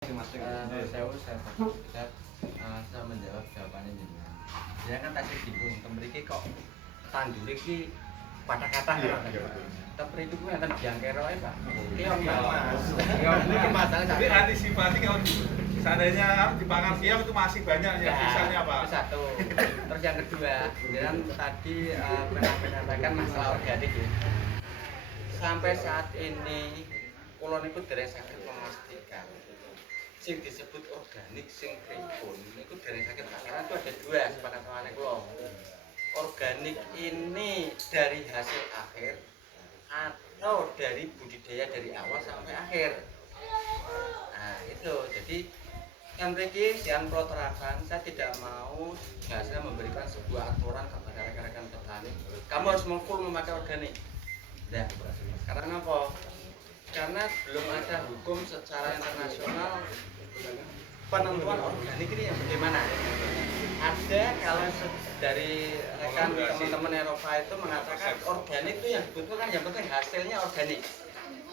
Saya menjawab jawabannya jenengan. Dia kan tasih bingung, temriki kok tandur iki kata-kata kan. Tapi itu kuwi enten jangkero ae, Pak. Keong Mas. Keong iki masalah. Jadi antisipasi kalau seandainya dipangan keong itu masih banyak ya sisanya, Pak. Satu. Terus yang kedua, dan tadi pernah menyampaikan masalah organik ya. Sampai saat ini kula niku dereng saged memastikan sing disebut organik sing pripun niku dereng saged karena itu ada dua sepakatannya kula. Organik ini dari hasil akhir atau dari budidaya dari awal sampai akhir. Nah, itu. Jadi yang mriki siang kula terapkan, saya tidak mau saya memberikan sebuah aturan kepada rekan-rekan petani. Kamu harus full memakai organik. Nah, karena apa? Karena belum ada hukum secara internasional penentuan organik ini yang bagaimana. Ada kalau dari rekan teman-teman Eropa itu mengatakan organik itu yang dibutuhkan yang penting hasilnya organik.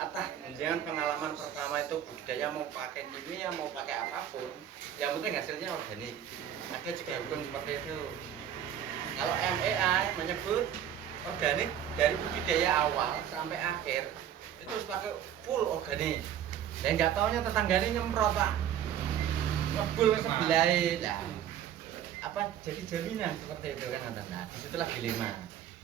Atau dengan pengalaman pertama itu budidaya mau pakai kimia mau pakai apapun, yang penting hasilnya organik. Ada juga hukum seperti itu. Kalau MEA menyebut organik dari budidaya awal sampai akhir itu harus pakai full organik. Dan nggak taunya tetangganya nyemprot, Pak. Ngebul sebelah. Nah, apa jadi jaminan seperti itu kan? Nah, disitulah dilema.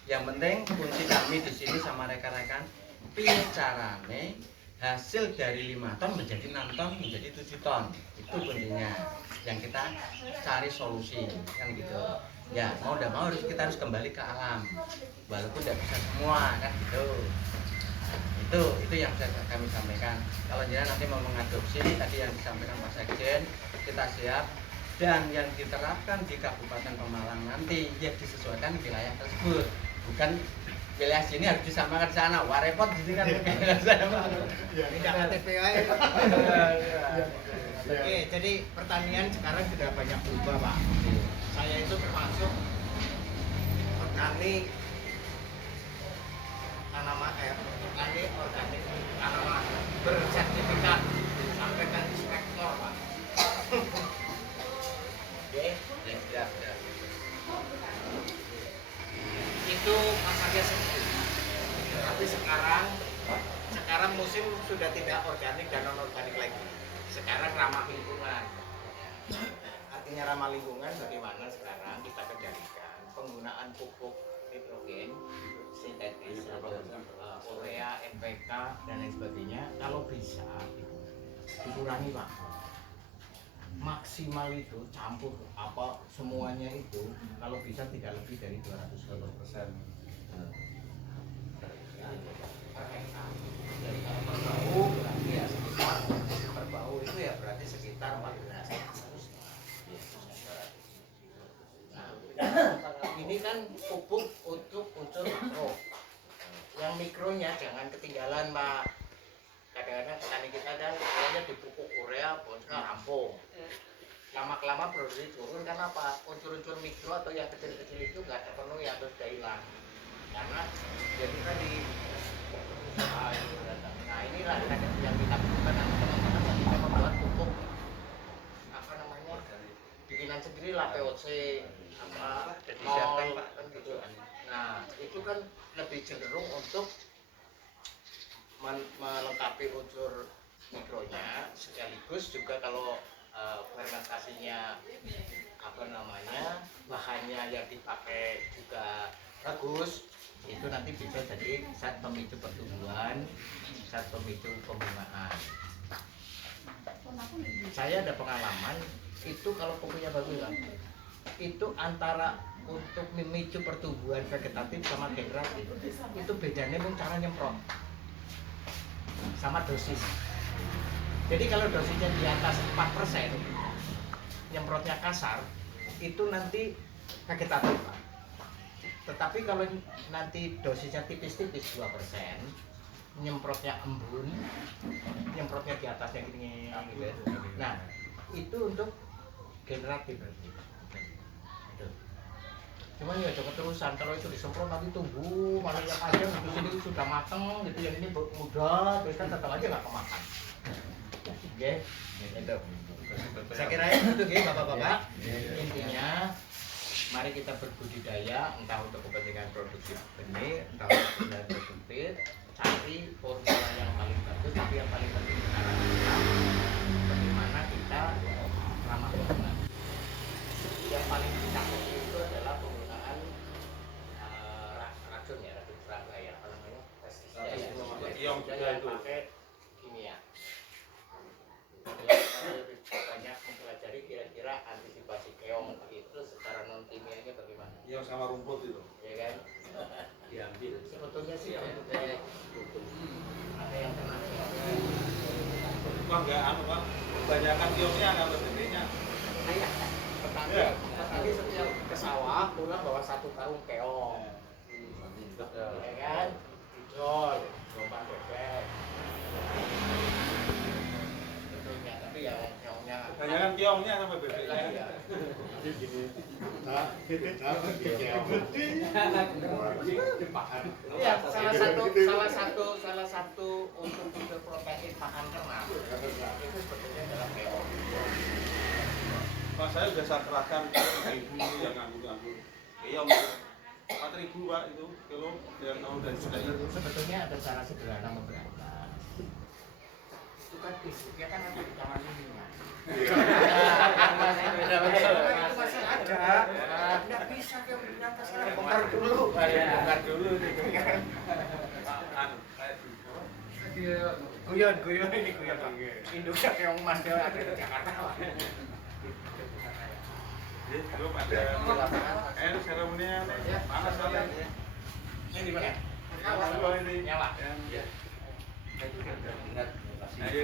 Yang penting kunci kami di sini sama rekan-rekan, piye carane hasil dari 5 ton menjadi 6 ton menjadi 7 ton. Itu kuncinya. Yang kita cari solusi kan gitu. Ya mau tidak mau kita harus kembali ke alam walaupun tidak bisa semua kan gitu. Itu yang kami sampaikan. Kalau jenengan nanti mau mengadopsi tadi yang disampaikan Pak Sekjen, kita siap. Dan yang diterapkan di Kabupaten Pemalang nanti ya disesuaikan wilayah tersebut, bukan wilayah sini harus disamakan di sana. Wah repot di sini kan. Tidak KTP aja. Oke, jadi pertanian sekarang sudah banyak berubah, Pak. Saya itu termasuk petani tanaman petani organik tanaman bersertifikat disampaikan inspektor, Pak. Oke, Ya. itu pasarnya sepi. Tapi sekarang musim sudah tidak organik dan non organik lagi. Sekarang ramah lingkungan. Artinya ramah lingkungan bagaimana sekarang kita kendalikan penggunaan pupuk nitrogen sintetis, urea, NPK dan lain sebagainya. Kalau bisa dikurangi, Pak. Maksimal itu campur apa semuanya itu kalau bisa tidak lebih dari 200%. Jadi kalau berbau berarti ya sekitar berbau itu ya berarti sekitar 14. Nah, ini kan pupuk untuk unsur mikro. Yang mikronya jangan ketinggalan, Pak. Kadang-kadang petani kita kan istilahnya dipupuk urea, bosnya rampung. Lama-kelama produksi turun karena apa? Unsur-unsur mikro atau yang kecil-kecil itu nggak terpenuhi atau sudah hilang. Karena jadi tadi nah inilah yang kita butuhkan teman-teman kita membuat pupuk apa namanya bikinan sendiri lah POC apa nol kan gitu. Nah itu kan lebih cenderung untuk melengkapi unsur mikronya sekaligus juga kalau fermentasinya apa namanya bahannya yang dipakai juga bagus itu nanti bisa jadi zat pemicu pertumbuhan, zat pemicu pembungaan. Saya ada pengalaman itu kalau pupuknya bagus kan, itu antara untuk memicu pertumbuhan vegetatif sama generasi itu bedanya pun cara nyemprot sama dosis. Jadi kalau dosisnya di atas 4%, nyemprotnya kasar, itu nanti vegetatif, Pak. Tetapi kalau nanti dosisnya tipis-tipis 2%, nyemprotnya embun, nyemprotnya di atasnya gini. Nah, itu untuk generatif berarti. Cuman ya jangan terusan, kalau itu disemprot nanti tumbuh, malah yang panjang di sini sudah mateng, gitu yang ini muda, terus kan tetap aja nggak kemakan. Oke, itu. Saya kira itu nggih Bapak-bapak. Intinya mari kita berbudidaya entah untuk kepentingan produktif benih, entah untuk kepentingan produktif, cari formula yang paling bagus, tapi yang paling penting sekarang adalah bagaimana kita ramah lingkungan. Yang paling ditakut itu adalah penggunaan racun ya, racun serangga ya, apa namanya? Pestisida ya. Yang pakai kimia. Saya lebih banyak mempelajari kira-kira antisipasi keong itu secara non kimianya bagaimana? Yang sama rumput itu. Ya kan? Diambil. Sebetulnya sih untuk ada yang kena. Wah enggak anu Pak, kebanyakan kiosnya nggak berhentinya. Ayah, petani setiap ke sawah pulang bawa 1 karung keong. Ya kan? Dijual, lompat bebek. Sebetulnya, tapi yang keongnya Kebanyakan kiosnya sama bebeknya. iya. Iya, salah satu untuk protein pakan ternak itu sebetulnya adalah keong. Pak saya sudah saya kerahkan ibu yang nganggur-nganggur. Kios 4.000 Pak itu kilo yang tahu dari sudah itu. Sebetulnya ada cara sederhana memberantas. Itu kan fisiknya kan ada di kamar minyak. Itu masih ada. Nggak bisa kayak berantas sekarang. Bongkar dulu. Bongkar dulu gitu kan. Anu, kayak Guyon ini guyon Pak. Induknya keong mas dia ada di Jakarta Pak. jadi belum ada seremoninya panas soalnya. Ini di mana? Nyala ini. Nyala. Ayo,